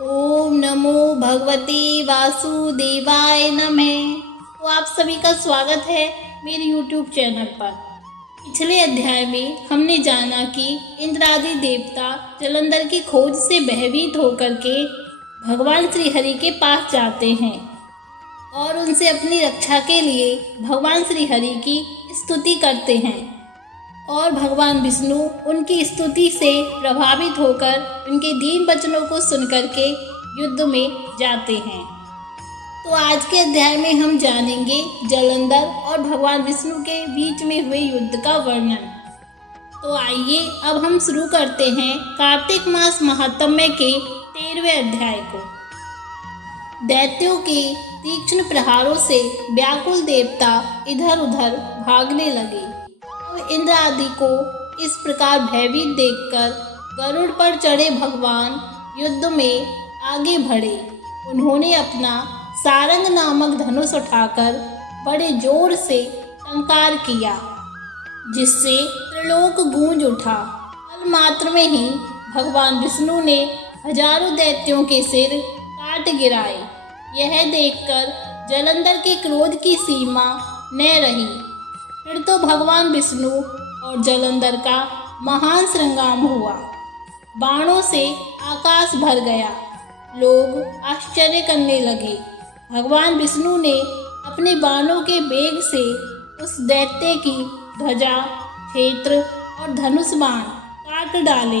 ओम नमो भगवते वासुदेवाय नमः। तो आप सभी का स्वागत है मेरे YouTube चैनल पर। पिछले अध्याय में हमने जाना कि इंद्रादि देवता जलंधर की खोज से भयभीत होकर के भगवान श्री हरि के पास जाते हैं और उनसे अपनी रक्षा के लिए भगवान श्री हरि की स्तुति करते हैं और भगवान विष्णु उनकी स्तुति से प्रभावित होकर उनके दीन वचनों को सुनकर के युद्ध में जाते हैं। तो आज के अध्याय में हम जानेंगे जलंधर और भगवान विष्णु के बीच में हुए युद्ध का वर्णन। तो आइए अब हम शुरू करते हैं कार्तिक मास महात्म्य के 13वें अध्याय को। दैत्यों के तीक्ष्ण प्रहारों से व्याकुल देवता इधर उधर भागने लगे। इंद्र आदि को इस प्रकार भयभीत देखकर गरुड़ पर चढ़े भगवान युद्ध में आगे बढ़े। उन्होंने अपना सारंग नामक धनुष उठाकर बड़े जोर से टंकार किया, जिससे त्रिलोक गूंज उठा। पल मात्र में ही भगवान विष्णु ने हजारों दैत्यों के सिर काट गिराए। यह देखकर जलंधर के क्रोध की सीमा न रही। फिर तो भगवान विष्णु और जलंधर का महान संग्राम हुआ। बाणों से आकाश भर गया। लोग आश्चर्य करने लगे। भगवान विष्णु ने अपने बाणों के वेग से उस दैत्य की ध्वजा, क्षेत्र और धनुष बाण काट डाले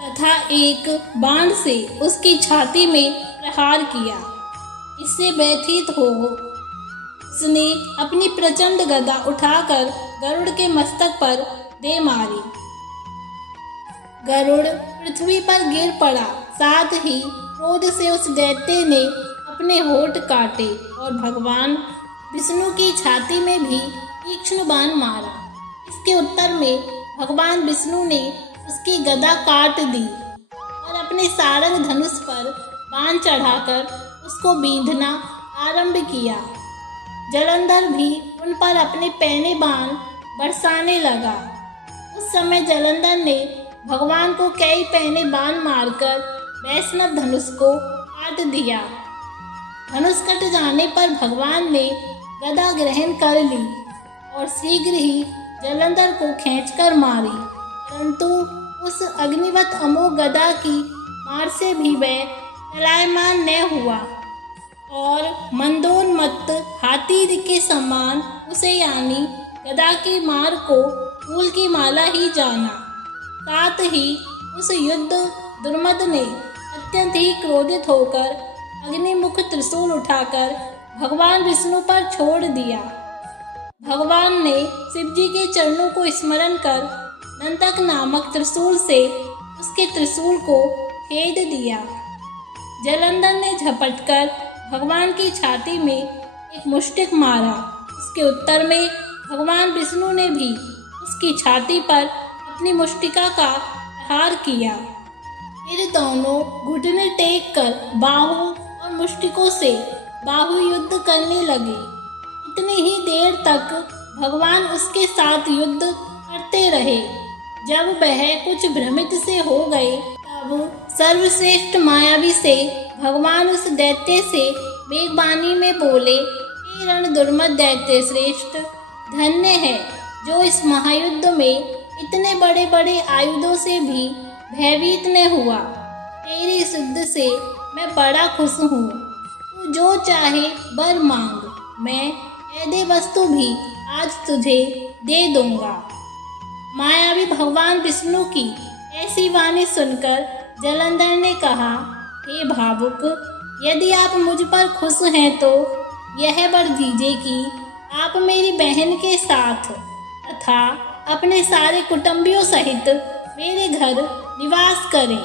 तथा एक बाण से उसकी छाती में प्रहार किया। इससे व्यथित हो उसने अपनी प्रचंड गदा उठाकर गरुड़ के मस्तक पर दे मारी। गरुड़ पृथ्वी पर गिर पड़ा। साथ ही क्रोध से उस दैत्य ने अपने होठ काटे और भगवान विष्णु की छाती में भी तीक्ष्ण बाण मारा। इसके उत्तर में भगवान विष्णु ने उसकी गदा काट दी और अपने सारंग धनुष पर बाण चढ़ाकर उसको बींधना आरंभ किया। जलंधर भी उन पर अपने पैने बाण बरसाने लगा। उस समय जलंधर ने भगवान को कई पैने बाण मारकर वैष्णव धनुष को काट दिया। धनुष कट जाने पर भगवान ने गदा ग्रहण कर ली और शीघ्र ही जलंधर को खींचकर मारी, परंतु उस अग्निवत अमोघ गदा की मार से भी वह चलायमान न हुआ और मंदोन्मत्त हाथी के समान उसे यानी गदा की मार को फूल की माला ही जाना। साथ ही उस युद्ध दुर्मद ने अत्यंत ही क्रोधित होकर अग्निमुख त्रिशूल उठाकर भगवान विष्णु पर छोड़ दिया। भगवान ने शिवजी के चरणों को स्मरण कर नंदक नामक त्रिशूल से उसके त्रिशूल को छेद दिया। जलंधर ने झपटकर भगवान की छाती में एक मुष्टिक मारा। उसके उत्तर में भगवान विष्णु ने भी उसकी छाती पर अपनी मुष्टिका का प्रहार किया। फिर दोनों घुटने टेक कर बाहों और मुष्टिकों से बाहु युद्ध करने लगे। इतनी ही देर तक भगवान उसके साथ युद्ध करते रहे। जब वह कुछ भ्रमित से हो गए तब सर्वश्रेष्ठ मायावी से भगवान उस दैत्य से मेघवाणी में बोले, हे रण दुर्मद दैत्य श्रेष्ठ, धन्य है जो इस महायुद्ध में इतने बड़े बड़े आयुधों से भी भयभीत न हुआ। तेरी सिद्ध से मैं बड़ा खुश हूँ। तू जो चाहे वर मांग, मैं ऐदे वस्तु भी आज तुझे दे दूंगा। मायावी भगवान विष्णु की ऐसी वाणी सुनकर जलंधर ने कहा, हे भावुक, यदि आप मुझ पर खुश हैं तो यह वर दीजिए कि आप मेरी बहन के साथ तथा अपने सारे कुटुंबियों सहित मेरे घर निवास करें।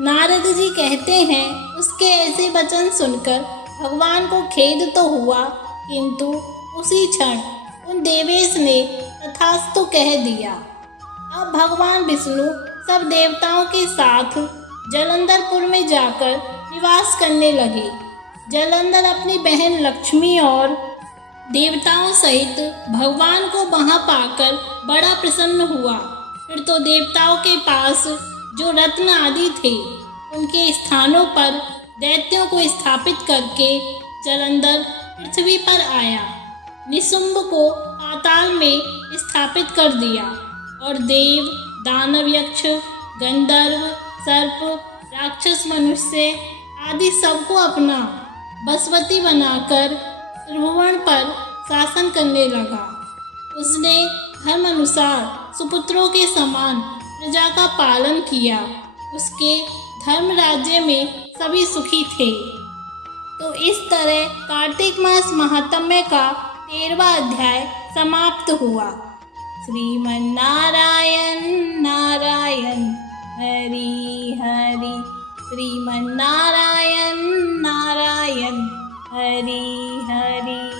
नारद जी कहते हैं, उसके ऐसे वचन सुनकर भगवान को खेद तो हुआ, किंतु उसी क्षण उन देवेश ने तथास्तु कह दिया। अब भगवान विष्णु सब देवताओं के साथ जलंधरपुर में जाकर निवास करने लगे। जलंधर अपनी बहन लक्ष्मी और देवताओं सहित भगवान को वहां पाकर बड़ा प्रसन्न हुआ। फिर तो देवताओं के पास जो रत्न आदि थे उनके स्थानों पर दैत्यों को स्थापित करके जलंधर पृथ्वी पर आया। निशुंभ को पाताल में स्थापित कर दिया और देव, दानव, यक्ष, गंधर्व, सर्प, राक्षस, मनुष्य आदि सबको अपना बसवती बनाकर त्रिभुवन पर शासन करने लगा। उसने धर्म अनुसार सुपुत्रों के समान प्रजा का पालन किया। उसके धर्म राज्य में सभी सुखी थे। तो इस तरह कार्तिक मास महात्म्य का 13वां अध्याय समाप्त हुआ। श्रीमन्नारायण नारायण हरि हरि, श्रीमन्नारायण नारायण हरि हरि।